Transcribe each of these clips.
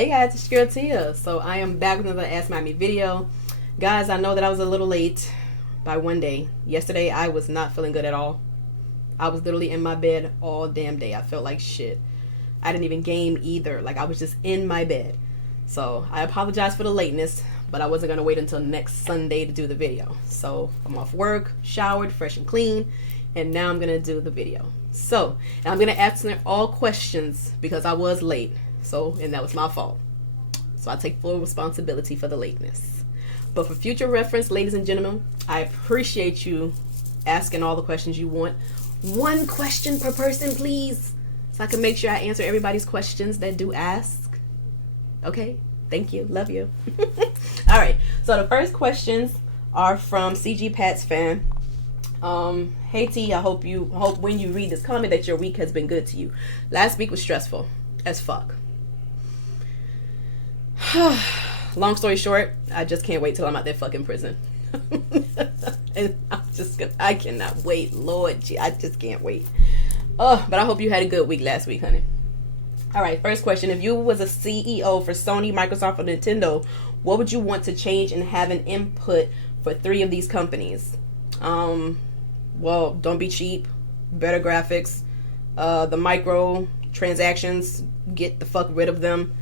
Hey guys, it's your girl Tia. So I am back with another Ask Mommy video. Guys, I know that I was a little late by one day. Yesterday I was not feeling good at all. I was literally in my bed all damn day. I felt like shit. I didn't even game either. Like I was just in my bed. So I apologize for the lateness, but I wasn't gonna wait until next Sunday to do the video. So I'm off work, showered, fresh and clean, and now I'm gonna do the video. So I'm gonna answer all questions because I was late. And that was my fault. So I take full responsibility for the lateness. But for future reference, ladies and gentlemen, I appreciate you asking all the questions you want. One question per person, please. So I can make sure I answer everybody's questions that do ask. Okay? Thank you. Love you. All right. So the first questions are from CG Pats fan. Hey T, I hope when you read this comment that your week has been good to you. Last week was stressful as fuck. Long story short, I just can't wait till I'm out there fucking prison. And I cannot wait, Lord, I just can't wait. Oh, but I hope you had a good week last week, honey. All right, first question. If you was a CEO for Sony, Microsoft, or Nintendo, what would you want to change and have an input for 3 of these companies? Well, don't be cheap, better graphics, the micro transactions, get the fuck rid of them.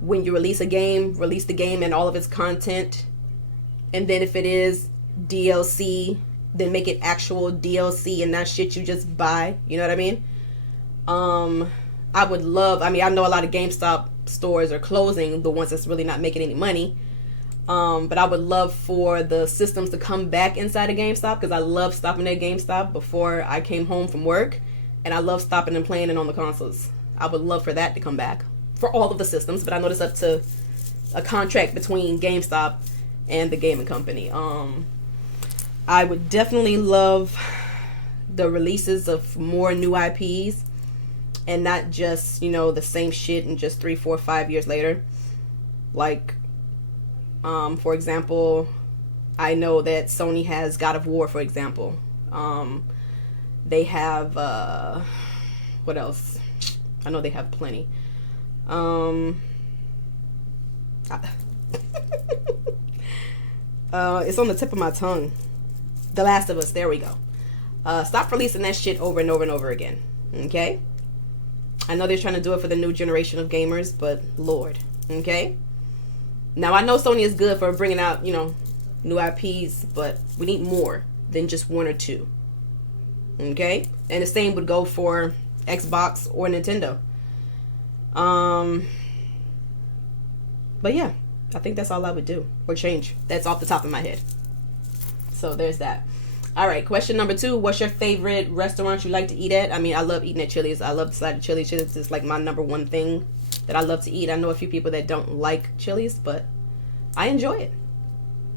When you release a game, release the game and all of its content. And then if it is DLC, then make it actual DLC and not shit you just buy. You know what I mean? I know a lot of GameStop stores are closing, the ones that's really not making any money. But I would love for the systems to come back inside of GameStop, because I love stopping at GameStop before I came home from work. And I love stopping and playing it on the consoles. I would love for that to come back for all of the systems, but I know it's up to a contract between GameStop and the gaming company. I would definitely love the releases of more new IPs and not just, the same shit and just 3, 4, 5 years later. Like, for example, I know that Sony has God of War, for example. They have, what else? I know they have plenty. It's on the tip of my tongue. The Last of Us, there we go. Stop releasing that shit over and over and over again. Okay? I know they're trying to do it for the new generation of gamers, but Lord. Okay? Now, I know Sony is good for bringing out, new IPs, but we need more than just 1 or 2. Okay? And the same would go for Xbox or Nintendo. But yeah, I think that's all I would do or change. That's off the top of my head. So there's that. All right, question number 2. What's your favorite restaurant you like to eat at? I mean, I love eating at Chili's. I love the side of Chili's. Chili's is like my number 1 thing that I love to eat. I know a few people that don't like Chili's, but I enjoy it.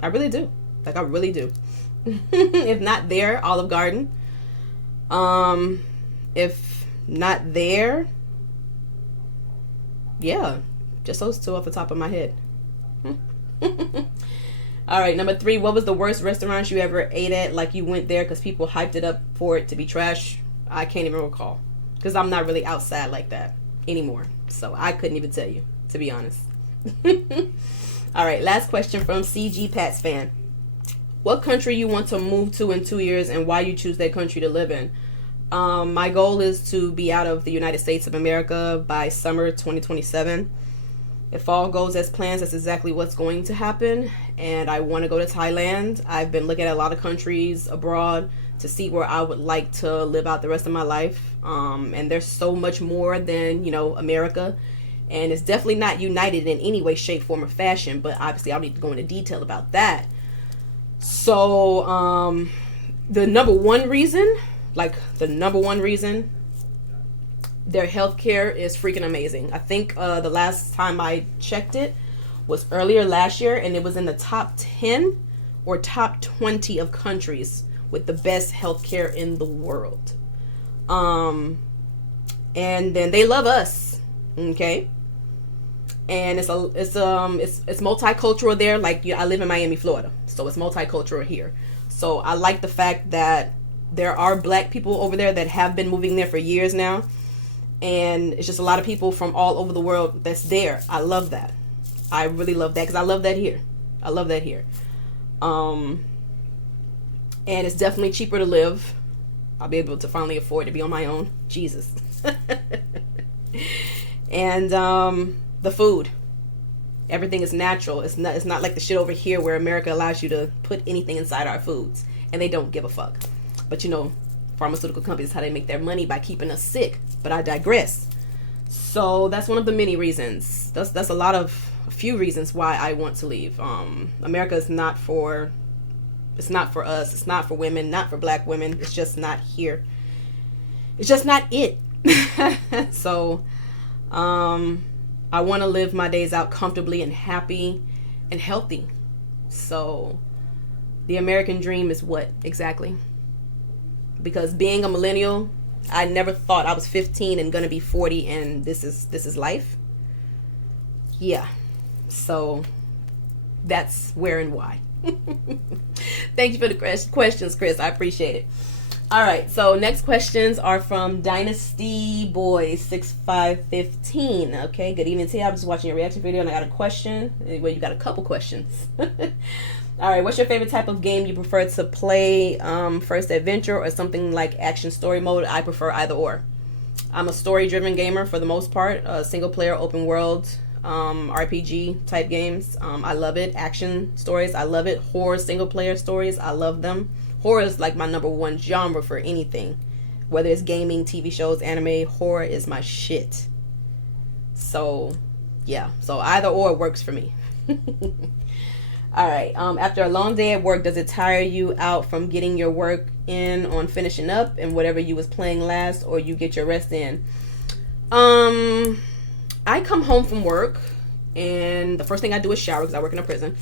I really do. Like, I really do. If not there, Olive Garden. If not there, yeah, just those 2 off the top of my head. All right, number 3. What was the worst restaurant you ever ate at? Like you went there because people hyped it up for it to be trash. I can't even recall because I'm not really outside like that anymore. So I couldn't even tell you, to be honest. All right, last question from CG Pats fan. What country you want to move to in 2 years and why you choose that country to live in? My goal is to be out of the United States of America by summer 2027. If all goes as planned, that's exactly what's going to happen. And I want to go to Thailand. I've been looking at a lot of countries abroad to see where I would like to live out the rest of my life. And there's so much more than, America. And it's definitely not united in any way, shape, form, or fashion. But obviously, I'll need to go into detail about that. So, the number one reason, their healthcare is freaking amazing. I think the last time I checked it was earlier last year, and it was in the top 10 or top 20 of countries with the best healthcare in the world. And then they love us, okay? And it's multicultural there. Like, I live in Miami, Florida, so it's multicultural here. So I like the fact that there are black people over there that have been moving there for years now. And it's just a lot of people from all over the world that's there. I love that. I really love that because I love that here. I love that here. And it's definitely cheaper to live. I'll be able to finally afford to be on my own. Jesus. And the food. Everything is natural. It's not like the shit over here where America allows you to put anything inside our foods. And they don't give a fuck. But you know, pharmaceutical companies, how they make their money by keeping us sick. But I digress. So that's one of the many reasons. That's a few reasons why I want to leave. America is not for, it's not for us. It's not for women, not for black women. It's just not here. It's just not it. So, I want to live my days out comfortably and happy and healthy. So the American dream is what exactly? Because being a millennial, I never thought I was 15 and gonna be 40 and this is life. Yeah. So that's where and why. Thank you for the questions, Chris. I appreciate it. All right, so next questions are from Dynasty Boy 6515. Okay, good evening to you. I'm just watching your reaction video and I got a question. Well, you got a couple questions. All right, what's your favorite type of game you prefer to play? First adventure or something like action story mode? I prefer either or. I'm a story-driven gamer for the most part. Single player, open world, RPG type games. I love it. Action stories, I love it. Horror single player stories, I love them. Horror is like my number one genre for anything. Whether it's gaming, TV shows, anime, horror is my shit. So, yeah. So either or works for me. All right. After a long day at work, does it tire you out from getting your work in on finishing up and whatever you was playing last, or you get your rest in? I come home from work and the first thing I do is shower because I work in a prison.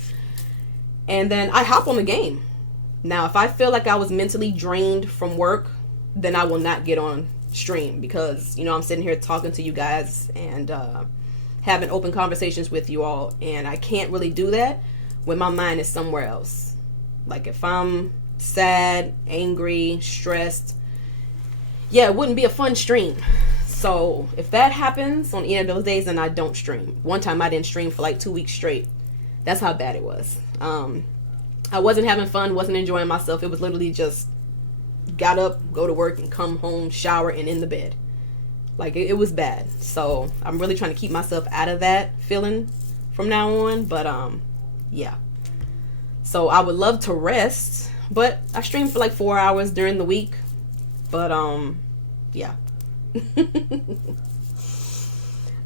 And then I hop on the game. Now, if I feel like I was mentally drained from work, then I will not get on stream because, you know, I'm sitting here talking to you guys and having open conversations with you all. And I can't really do that when my mind is somewhere else. Like if I'm sad, angry, stressed, yeah, it wouldn't be a fun stream. So if that happens on any of those days, then I don't stream. One time I didn't stream for like 2 weeks straight. That's how bad it was. I wasn't having fun, wasn't enjoying myself. It was literally just got up, go to work, and come home, shower, and in the bed. Like, it was bad. So I'm really trying to keep myself out of that feeling from now on. But, yeah. So I would love to rest, but I stream for like 4 hours during the week. But, yeah.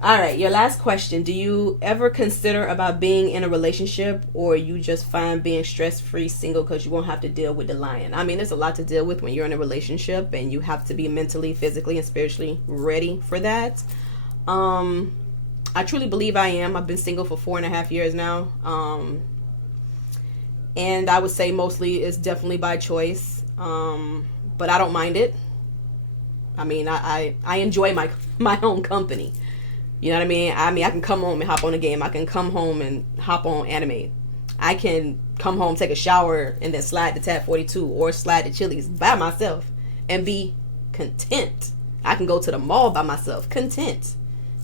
All right, your last question. Do you ever consider about being in a relationship, or you just find being stress-free single because you won't have to deal with the lion? I mean, there's a lot to deal with when you're in a relationship, and you have to be mentally, physically, and spiritually ready for that. I truly believe I am. I've been single for 4.5 years now. And I would say mostly it's definitely by choice. But I don't mind it. I mean, I enjoy my own company. You know what I mean? I can come home and hop on a game. I can come home and hop on anime. I can come home, take a shower, and then slide to Tab 42 or slide to Chili's by myself and be content. I can go to the mall by myself, content.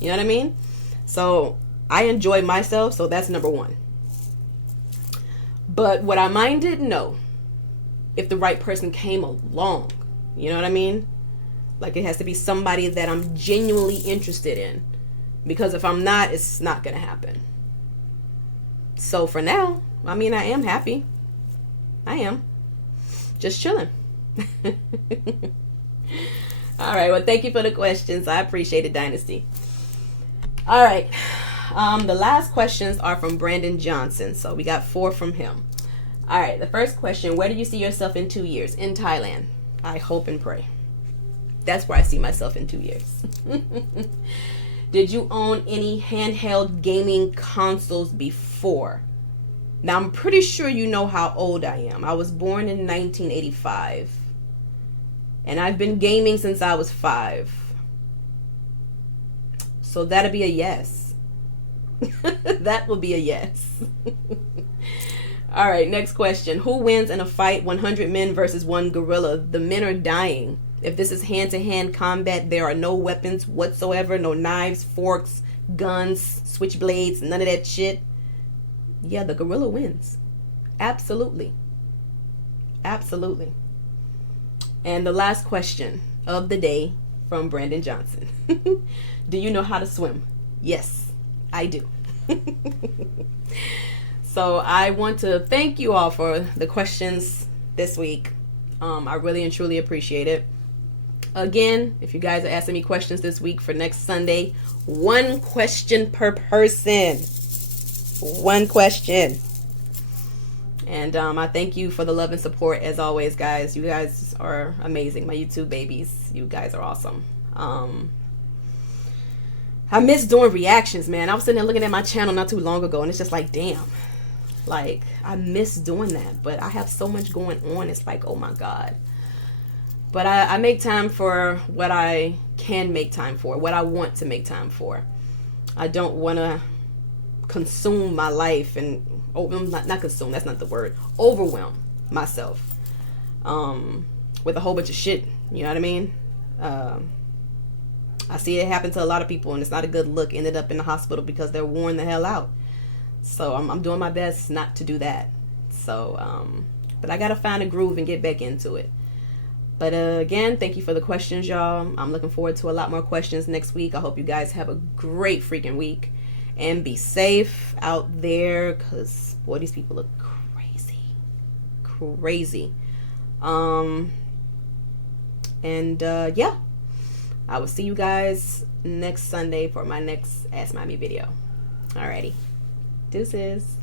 You know what I mean? So I enjoy myself, so that's number one. But would I mind it? No. If the right person came along. You know what I mean? Like, it has to be somebody that I'm genuinely interested in. Because if I'm not, it's not going to happen. So for now, I mean, I am happy. I am. Just chilling. All right. Well, thank you for the questions. I appreciate it, Dynasty. All right. The last questions are from Brandon Johnson. So we got 4 from him. All right. The first question, where do you see yourself in 2 years? In Thailand. I hope and pray. That's where I see myself in 2 years. Did you own any handheld gaming consoles before? Now, I'm pretty sure you know how old I am. I was born in 1985. And I've been gaming since I was 5. So that'll be a yes. That will be a yes. All right, next question. Who wins in a fight, 100 men versus 1 gorilla? The men are dying. If this is hand-to-hand combat, there are no weapons whatsoever, no knives, forks, guns, switchblades, none of that shit. Yeah, the gorilla wins. Absolutely. Absolutely. And the last question of the day from Brandon Johnson. Do you know how to swim? Yes, I do. So I want to thank you all for the questions this week. I really and truly appreciate it. Again, if you guys are asking me questions this week for next Sunday, 1 question per person. 1 question. And I thank you for the love and support as always, guys. You guys are amazing. My YouTube babies. You guys are awesome. I miss doing reactions, man. I was sitting there looking at my channel not too long ago, and it's just like, damn. Like, I miss doing that. But I have so much going on. It's like, oh my God. But I make time for what I can make time for, what I want to make time for. I don't want to consume my life and, not consume, that's not the word, overwhelm myself with a whole bunch of shit. You know what I mean? I see it happen to a lot of people, and it's not a good look. Ended up in the hospital because they're worn the hell out. So I'm doing my best not to do that. So, but I got to find a groove and get back into it. But again, thank you for the questions, y'all. I'm looking forward to a lot more questions next week. I hope you guys have a great freaking week. And be safe out there, because, boy, these people look crazy. Crazy. Yeah. I will see you guys next Sunday for my next Ask Mommy video. Alrighty. Deuces.